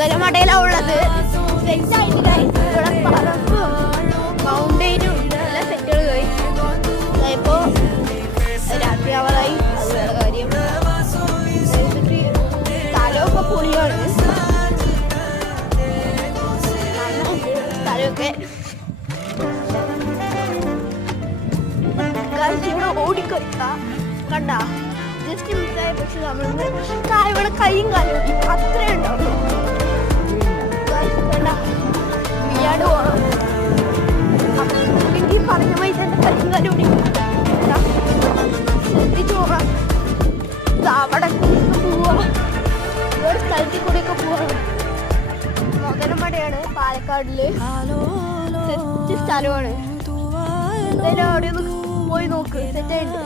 മുതലമടയിലാണ് ഉള്ളത്. സെറ്റായിട്ട് ഇവിടെ പറമ്പും മൗണ്ടൈനും എല്ലാ സെറ്റുകൾ കഴിച്ചു. ഇപ്പോൾ രാത്രി ആവാറായി. അത് വേറെ കാര്യം. സ്ഥലമൊക്കെ പൊളിയാണ്. സ്ഥലമൊക്കെ ഇവിടെ ഓടിക്കളിക്ക കണ്ട ജസ്റ്റ് മിസ്സായ. പക്ഷെ നമ്മൾ ഇവിടെ കൈയും കാലും അത്രേ ഉണ്ടാവുള്ളൂ. കണ്ട വീയാട് പോകണം. അല്ലെങ്കിൽ പറഞ്ഞ പൈസ കൈയും കാലും ഓടി ശ്രദ്ധിച്ചു പോകാം. അവിടെ പോവാ. ഒരു സ്ഥലത്തിൽ കൂടെയൊക്കെ പോവാണ്. മുതലമടയാണ് പാലക്കാടില്. സെറ്റ് സ്ഥലമാണ്. എന്തായാലും അവിടെ ഒന്ന് പോയി നോക്ക്. സെറ്റായിട്ട്